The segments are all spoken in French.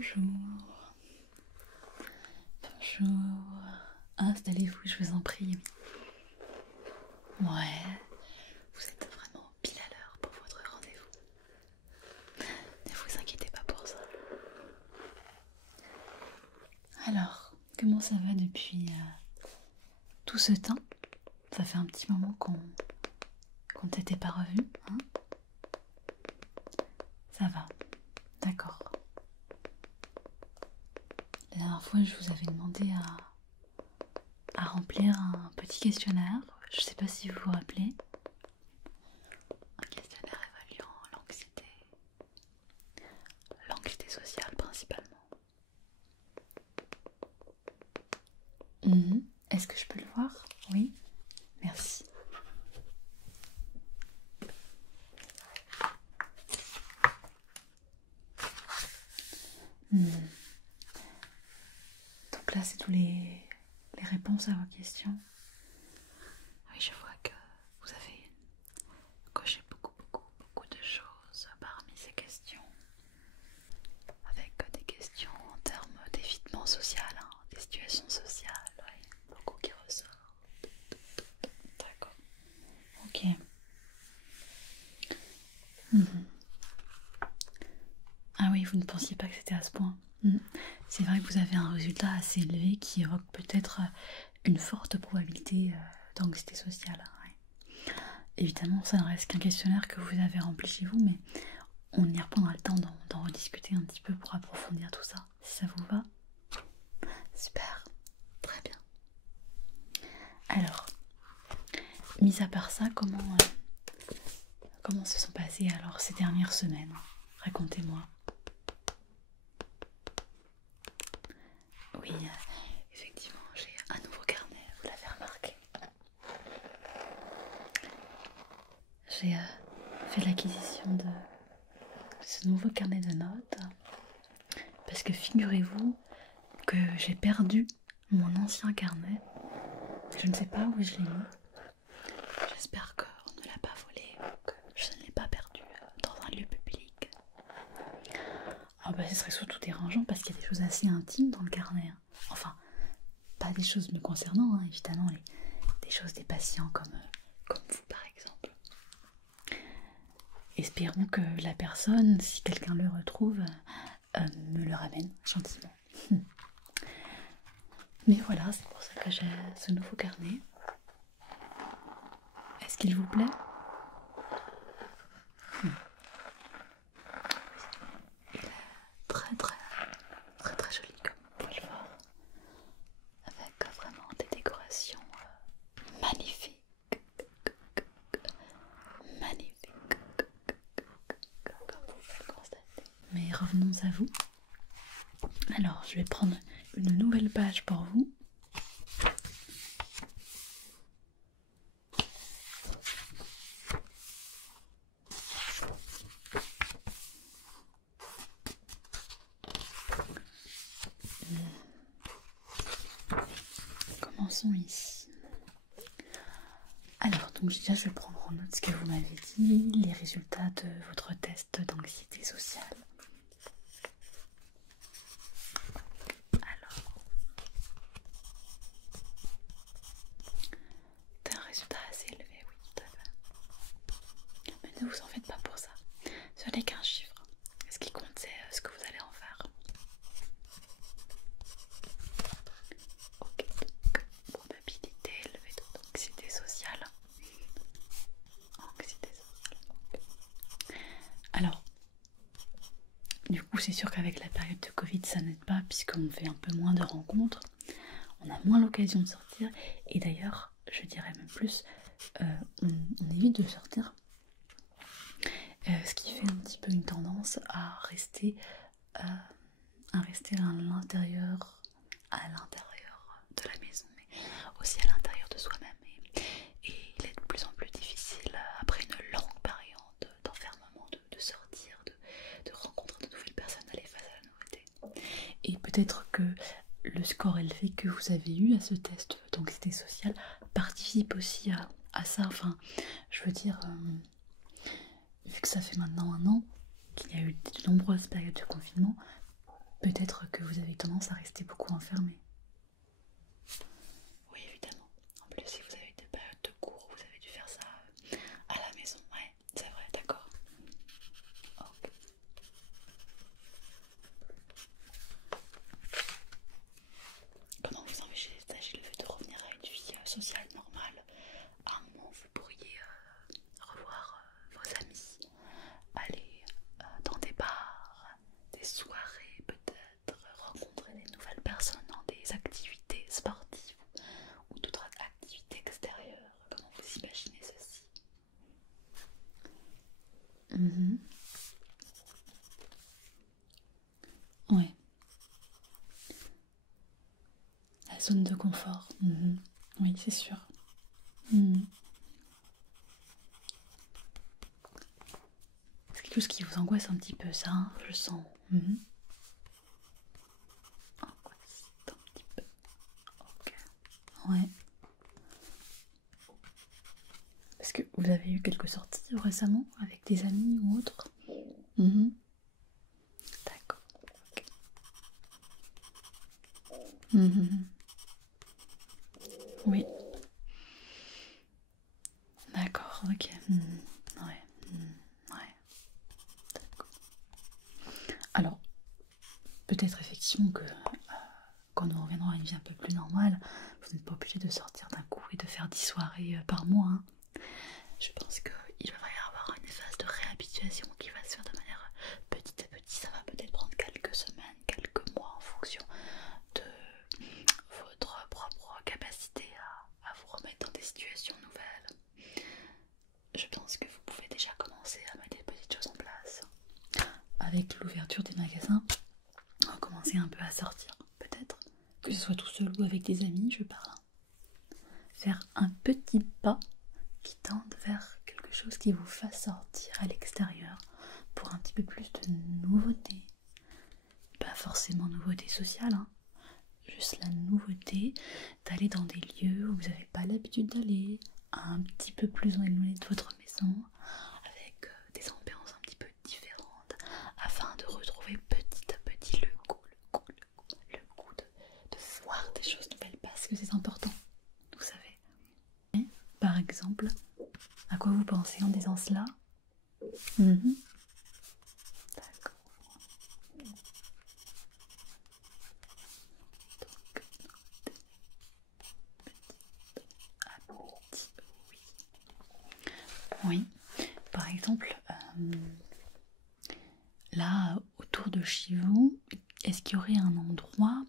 Bonjour. Bonjour. Installez-vous, je vous en prie. Ouais, vous êtes vraiment pile à l'heure pour votre rendez-vous. Ne vous inquiétez pas pour ça. Alors, comment ça va depuis tout ce temps? Ça fait un petit moment qu'on t'était pas revu, hein? Ça va, d'accord. La dernière fois, je vous avais demandé à remplir un petit questionnaire. Je sais pas si vous vous rappelez. Un questionnaire évaluant l'anxiété sociale principalement. Est-ce que je peux le voir? Oui, merci. Donc là, c'est tous les réponses à vos questions. Oui, je vois que vous avez coché beaucoup de choses parmi ces questions. Avec des questions en termes d'évitement social, hein, des situations sociales, oui, beaucoup qui ressortent. D'accord. Ok. Ah oui, vous ne pensiez pas que c'était à ce point. C'est vrai que vous avez un résultat assez élevé qui évoque peut-être une forte probabilité d'anxiété sociale. Ouais. Évidemment, ça ne reste qu'un questionnaire que vous avez rempli chez vous, mais on y reprendra le temps d'en rediscuter un petit peu pour approfondir tout ça, si ça vous va. Super, très bien. Alors, mis à part ça, comment se sont passées alors ces dernières semaines? Racontez-moi. Oui, effectivement, j'ai un nouveau carnet, vous l'avez remarqué. J'ai fait l'acquisition de ce nouveau carnet de notes parce que figurez-vous que j'ai perdu mon ancien carnet. Je ne sais pas où je l'ai mis. J'espère qu'on ne l'a pas volé ou que je ne l'ai pas perdu dans un lieu public. Ah bah ce serait surtout dérangeant parce qu'il y a des choses assez intimes dans le carnet. Hein. Enfin, pas des choses me concernant, hein, évidemment, des choses des patients comme vous par exemple. Espérons que la personne, si quelqu'un le retrouve, me le ramène gentiment. Mais voilà, c'est pour ça que j'ai ce nouveau carnet. Est-ce qu'il vous plaît? Il est très joli comme vous pouvez le voir. Avec vraiment des décorations magnifiques. Magnifiques. Comme vous pouvez le constater. Mais revenons à vous. Alors, je vais prendre une nouvelle page pour vous. Commençons ici. Alors, donc déjà, je vais prendre en note ce que vous m'avez dit, les résultats de votre test d'anxiété sociale. Alors, c'est un résultat assez élevé, oui, tout à fait. Mais ne vous en faites pas pour ça. Ce n'est qu'un chiffre. Ce qui compte, c'est ce que vous allez en faire. Ok, donc, probabilité élevée d'anxiété sociale. Anxiété sociale. Okay. Alors, du coup, c'est sûr qu'avec la période de Covid, ça n'aide pas puisqu'on fait un peu moins de rencontres. On a moins l'occasion de sortir. Et d'ailleurs, je dirais même plus, on évite de sortir. Ce qui fait un petit peu une tendance à rester à l'intérieur de la maison, mais aussi à l'intérieur de soi-même. Et il est de plus en plus difficile, après une longue période d'enfermement, de sortir, de rencontrer de nouvelles personnes, d'aller face à la nouveauté. Et peut-être que le score élevé que vous avez eu à ce test d'anxiété sociale participe aussi à ça. Enfin, je veux dire, vu que ça fait maintenant 1 an qu'il y a eu de nombreuses périodes de confinement, peut-être que vous avez tendance à rester beaucoup enfermé. Oui, évidemment. En plus, si vous avez des périodes de cours, vous avez dû faire ça à la maison. Ouais, c'est vrai, d'accord. Ok. Comment vous envisagez le fait de revenir à une vie sociale normale? À un moment, vous pourriez revoir vos amis, aller dans des bars, des soirées peut-être, rencontrer des nouvelles personnes dans des activités sportives ou d'autres activités extérieures. Comment vous imaginez ceci? Ouais, la zone de confort. Oui, c'est sûr. Mhm. C'est quelque chose qui vous angoisse un petit peu, ça, hein, je sens. Angoisse, un petit peu. Ok. Ouais. Est-ce que vous avez eu quelques sorties récemment avec des amis ou autres? D'accord. Ok. Oui. D'accord, ok. Ouais. Ouais. D'accord. Alors, peut-être effectivement que quand nous reviendrons à une vie un peu plus normale, vous n'êtes pas obligé de sortir d'un coup et de faire 10 soirées par mois, hein. Je pense qu'il va y avoir une phase de réhabituation qui va se faire de manière petit à petit. Ça va peut-être prendre quelques semaines, quelques mois en fonction de votre propre capacité à vous remettre dans des situations nouvelles. Je pense que vous pouvez déjà commencer à mettre des petites choses en place. Avec l'ouverture des magasins, on va commencer un peu à sortir, peut-être. Que ce soit tout seul ou avec des amis, je parle. Faire un petit pas qui tende vers quelque chose qui vous fasse sortir à l'extérieur pour un petit peu plus de nouveauté. Pas forcément nouveauté sociale, hein. Juste la nouveauté d'aller dans des lieux où vous n'avez pas l'habitude d'aller, un petit peu plus éloigné de votre maison, avec des ambiances un petit peu différentes, afin de retrouver petit à petit le goût de voir des choses nouvelles, parce que c'est important, vous savez. Et, par exemple, à quoi vous pensez en disant cela? D'accord. Oui, par exemple, là, autour de chez vous, est-ce qu'il y aurait un endroit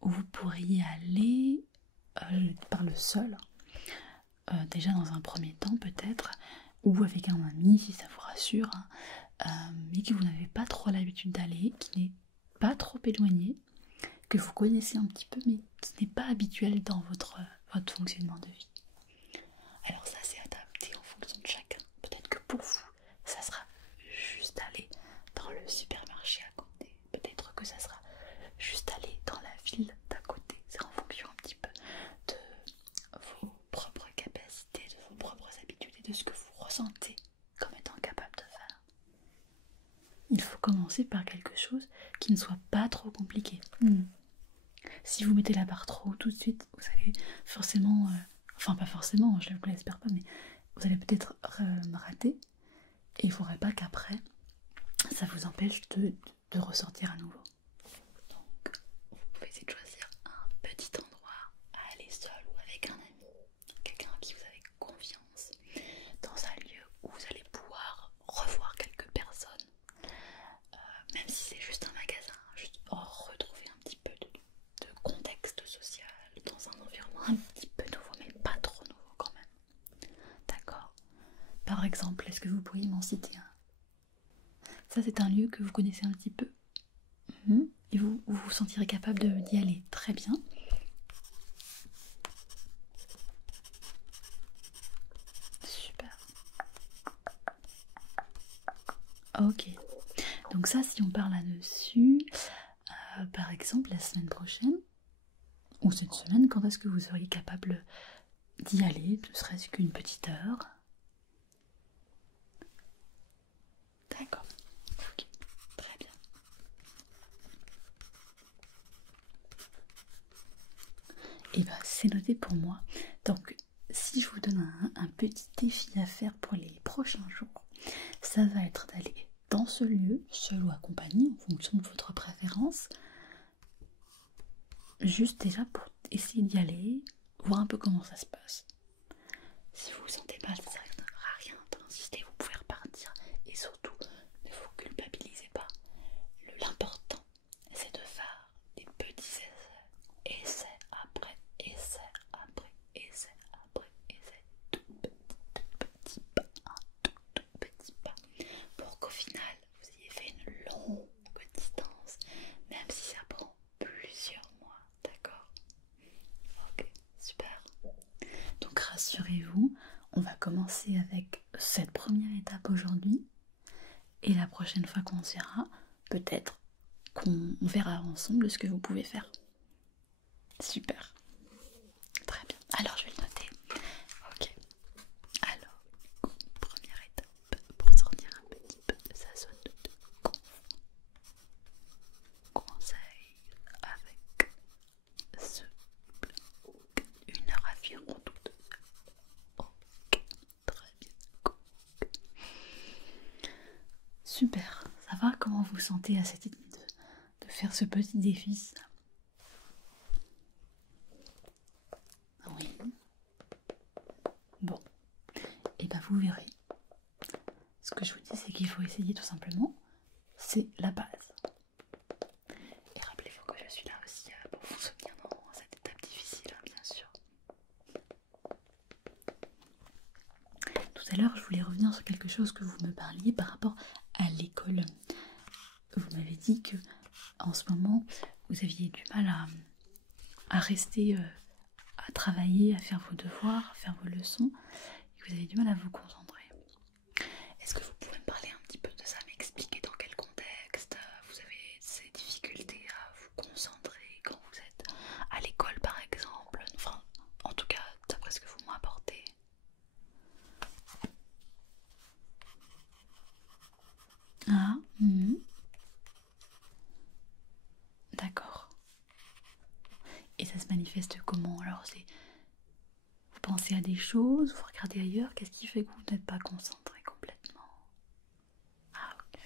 où vous pourriez aller par le sol, déjà dans un premier temps peut-être, ou avec un ami si ça vous rassure, hein, mais que vous n'avez pas trop l'habitude d'aller, qui n'est pas trop éloigné, que vous connaissez un petit peu, mais qui n'est pas habituel dans votre fonctionnement de vie. Alors ça, c'est adapté en fonction de chacun. Peut-être que pour vous, ça sera juste aller dans le supermarché à côté. Peut-être que ça sera juste aller dans la ville d'à côté. C'est en fonction un petit peu de vos propres capacités, de vos propres habitudes et de ce que vous ressentez comme étant capable de faire. Il faut commencer par quelque chose qui ne soit pas trop compliqué. Si vous mettez la barre trop haut tout de suite, vous allez forcément, enfin pas forcément, je ne l'espère pas, mais vous allez peut-être rater, et il ne faudrait pas qu'après ça vous empêche de ressortir à nouveau. Donc vous pouvez essayer de choisir un petit endroit à aller seul ou avec un ami, quelqu'un en qui vous avez confiance, dans un lieu où vous allez pouvoir revoir quelques personnes, même si c'est juste un magasin, juste pour retrouver un petit peu de contexte social, dans un environnement un petit peu nouveau, mais pas trop nouveau quand même. D'accord? Par exemple, est-ce que vous pourriez m'en citer un? Ça, c'est un lieu que vous connaissez un petit peu. Et vous vous sentirez capable d'y aller. Très bien. Super. Ok. Donc ça, si on parle là-dessus, par exemple, la semaine prochaine, ou cette semaine, quand est-ce que vous seriez capable d'y aller, ne serait-ce qu'une petite heure? D'accord. Ok. Très bien. c'est noté pour moi. Donc, si je vous donne un petit défi à faire pour les prochains jours, ça va être d'aller dans ce lieu, seul ou accompagné, en fonction de votre préférence, juste déjà pour essayer d'y aller, voir un peu comment ça se passe. Si vous vous sentez mal, ça ne sert à rien d'insister, vous pouvez repartir. Et surtout, ne vous culpabilisez pas. L'important, c'est de faire des petits essais. Essais après essais après essais après essais. Tout petit pas, tout petit pas. Pour qu'au final, vous ayez fait une longue distance, même si ça prend plusieurs mois, d'accord? Ok, super. Donc rassurez-vous, on va commencer avec cette première étape aujourd'hui. Et la prochaine fois qu'on se verra, peut-être qu'on verra ensemble ce que vous pouvez faire. Super. Très bien. Alors je vais le noter. Ok. Alors, première étape pour sortir un petit peu de sa zone de confort. Conseil avec ce plan. 1 heure à vivre en toute seule. Ok. Très bien. Super. Ça va? Comment vous sentez à cette idée de faire ce petit défi? Oui. Bon. Et ben vous verrez. Ce que je vous dis, c'est qu'il faut essayer tout simplement. C'est la base. Et rappelez-vous que je suis là aussi pour vous soutenir dans cette étape difficile, hein, bien sûr. Tout à l'heure, je voulais revenir sur quelque chose que vous me parliez par rapport à l'école. Vous m'avez dit que en ce moment, vous aviez du mal à rester, à travailler, à faire vos devoirs, à faire vos leçons, et que vous avez du mal à vous concentrer. Est-ce que vous pouvez me parler un petit peu de ça, m'expliquer dans quel contexte vous avez ces difficultés à vous concentrer quand vous êtes à l'école par exemple? Enfin, en tout cas, d'après ce que vous m'apportez. Ah, d'accord. Et ça se manifeste comment? Alors, vous pensez à des choses, vous regardez ailleurs, qu'est-ce qui fait que vous n'êtes pas concentré complètement? Ah, ok.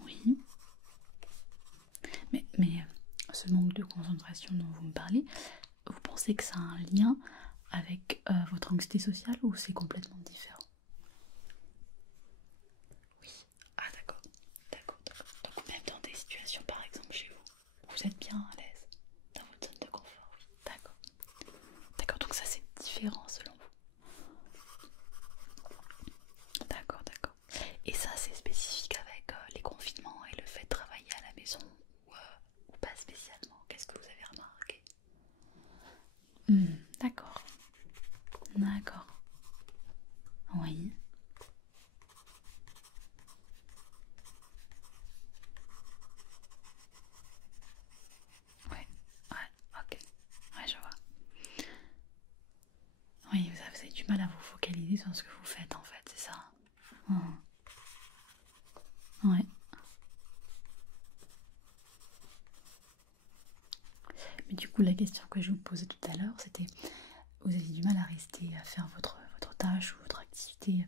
Oui. Mais ce manque de concentration dont vous me parlez, vous pensez que ça a un lien avec votre anxiété sociale ou c'est complètement différent? Oui. Ah, d'accord. D'accord. Donc même dans des situations, par exemple chez vous, vous êtes bien à l'aise dans votre zone de confort, oui. D'accord. D'accord, donc ça c'est différent selon vous. D'accord, d'accord. Et ça c'est spécifique avec les confinements et le fait de travailler à la maison ou pas spécialement? Qu'est-ce que vous avez remarqué? D'accord. D'accord. Oui. Ouais. Ouais. Ok. Ouais, je vois. Oui, vous avez du mal à vous focaliser sur ce que vous faites en fait, c'est ça? Ouais. Mais du coup, la question que je vous posais tout à l'heure, c'était vous avez du mal à rester à faire votre tâche ou votre activité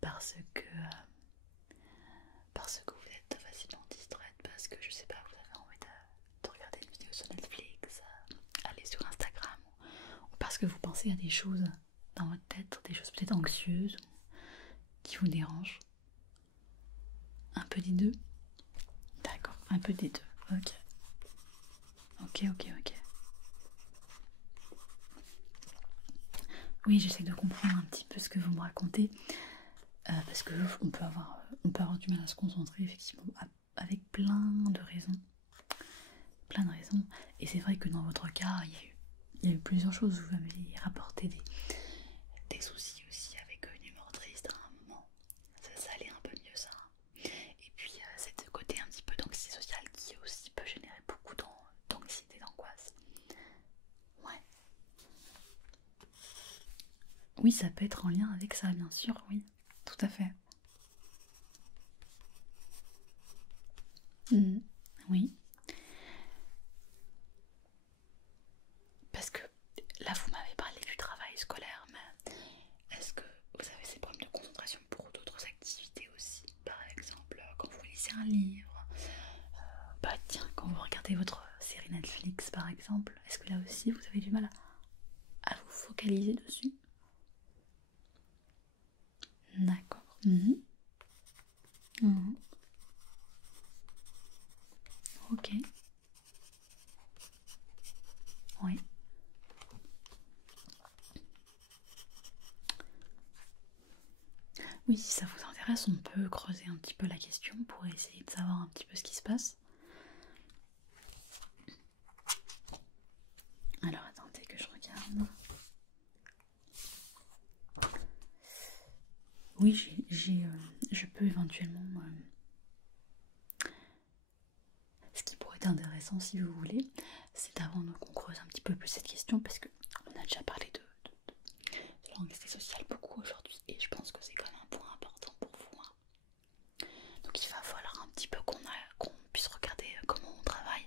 parce que vous êtes facilement distraite, parce que je sais pas, vous avez envie de regarder une vidéo sur Netflix, aller sur Instagram, ou parce que vous pensez à des choses dans votre tête, des choses peut-être anxieuses qui vous dérangent. Un peu des deux? D'accord, un peu des deux, ok. Ok, ok, ok. Oui, j'essaie de comprendre un petit peu ce que vous me racontez, parce que on peut avoir du mal à se concentrer, effectivement, avec plein de raisons. Plein de raisons. Et c'est vrai que dans votre cas, il y a eu plusieurs choses. Vous m'avez rapporté des soucis aussi avec une humeur triste à un moment. Ça allait un peu mieux, ça. Et puis, c'est ce côté un petit peu d'anxiété sociale qui aussi peut générer beaucoup d'anxiété, d'angoisse. Ouais. Oui, ça peut être en lien avec ça, bien sûr, oui. Tout à fait. Oui. Parce que regardez votre série Netflix par exemple, est-ce que là aussi vous avez du mal à vous focaliser dessus? D'accord. Ok. Oui. Oui, si ça vous intéresse, on peut creuser un petit peu la question pour essayer de savoir un petit peu ce qui se passe. Alors attendez que je regarde. Oui, je peux éventuellement... ce qui pourrait être intéressant si vous voulez, c'est d'avant qu'on creuse un petit peu plus cette question parce que on a déjà parlé de l'anxiété sociale beaucoup aujourd'hui et je pense que c'est quand même un point important pour vous. Hein. Donc il va falloir un petit peu qu'on puisse regarder comment on travaille.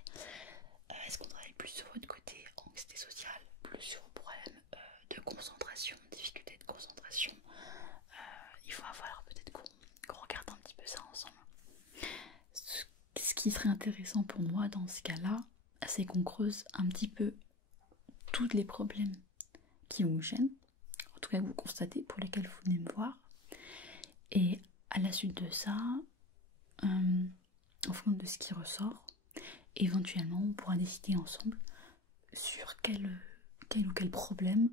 Est-ce qu'on travaille plus sur votre côté anxiété sociale, plus sur problème de concentration, difficulté de concentration. Il va falloir peut-être qu'on regarde un petit peu ça ensemble. Ce qui serait intéressant pour moi dans ce cas-là, c'est qu'on creuse un petit peu tous les problèmes qui vous gênent, en tout cas que vous constatez, pour lesquels vous venez me voir. Et à la suite de ça, en fonction de ce qui ressort, éventuellement on pourra décider ensemble sur quel ou quel problème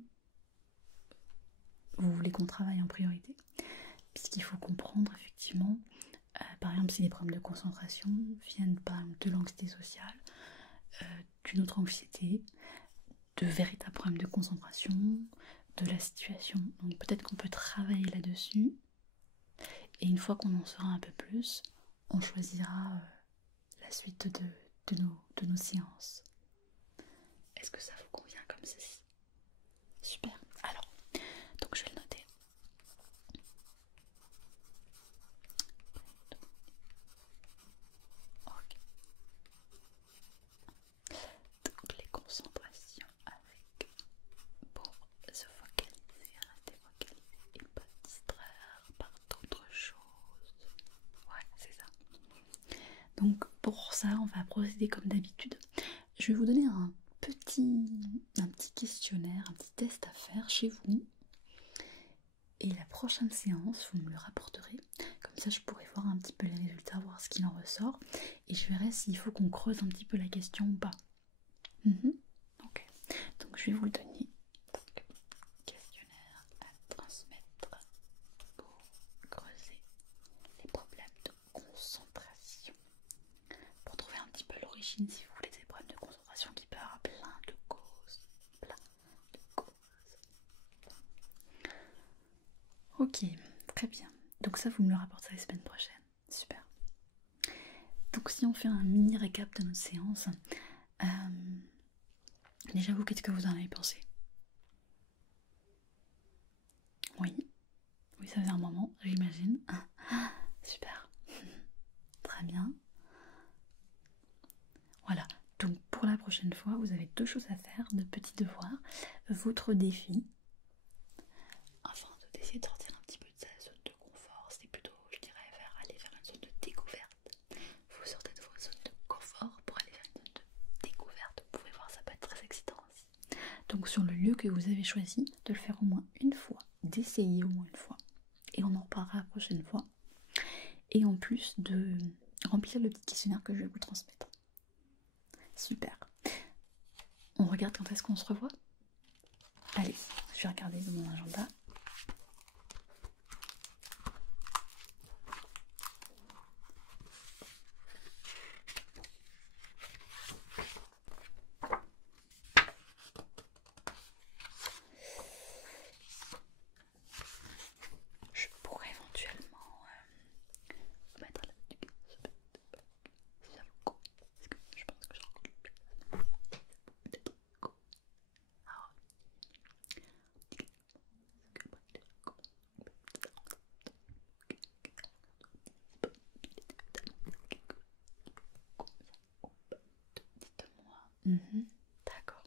vous voulez qu'on travaille en priorité. Puisqu'il faut comprendre effectivement, par exemple si les problèmes de concentration viennent par exemple de l'anxiété sociale, d'une autre anxiété, de véritables problèmes de concentration, de la situation. Donc peut-être qu'on peut travailler là-dessus. Et une fois qu'on en saura un peu plus, on choisira la suite de nos séances. Est-ce que ça vous convient comme ceci? Super. Alors, donc je vais le noter. Ok. Donc les concentrations avec pour se focaliser, défocaliser et pas distraire par d'autres choses. Ouais, c'est ça. Donc pour ça, on va procéder comme d'habitude. Je vais vous donner un petit questionnaire, un petit test à faire chez vous. Et la prochaine séance, vous me le rapporterez. Comme ça, je pourrai voir un petit peu les résultats, voir ce qu'il en ressort. Et je verrai s'il faut qu'on creuse un petit peu la question ou pas. Ok. Donc je vais vous le donner. Donc, questionnaire à transmettre pour creuser les problèmes de concentration. Pour trouver un petit peu l'origine, si vous voulez, des problèmes de concentration qui peuvent avoir plein de causes. Ok, très bien. Donc ça, vous me le rapporterez la semaine prochaine. Super. Donc si on fait un mini récap de notre séance, déjà vous, qu'est-ce que vous en avez pensé? Oui, ça fait un moment, j'imagine. Super. Très bien. Voilà, donc pour la prochaine fois, vous avez deux choses à faire, de petits devoirs. Votre défi, afin d'essayer de sortir un petit peu de sa zone de confort, c'est plutôt, je dirais, aller vers une zone de découverte. Vous sortez de votre zone de confort pour aller vers une zone de découverte. Vous pouvez voir, ça peut être très excitant aussi. Donc sur le lieu que vous avez choisi, de le faire au moins une fois, d'essayer au moins une fois. Et on en reparlera la prochaine fois. Et en plus de remplir le petit questionnaire que je vais vous transmettre. Super. On regarde quand est-ce qu'on se revoit? Allez, je vais regarder dans mon agenda. Je pourrais éventuellement mettre la si ça vous coûte, parce que je pense que j'en peut-être dites-moi. D'accord.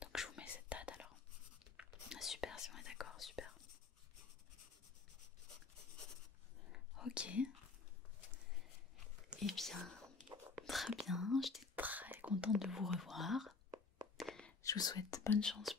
Donc je vous mets cette date alors. Super, si on est d'accord, super. Ok. Eh bien, très bien. J'étais très bonne chance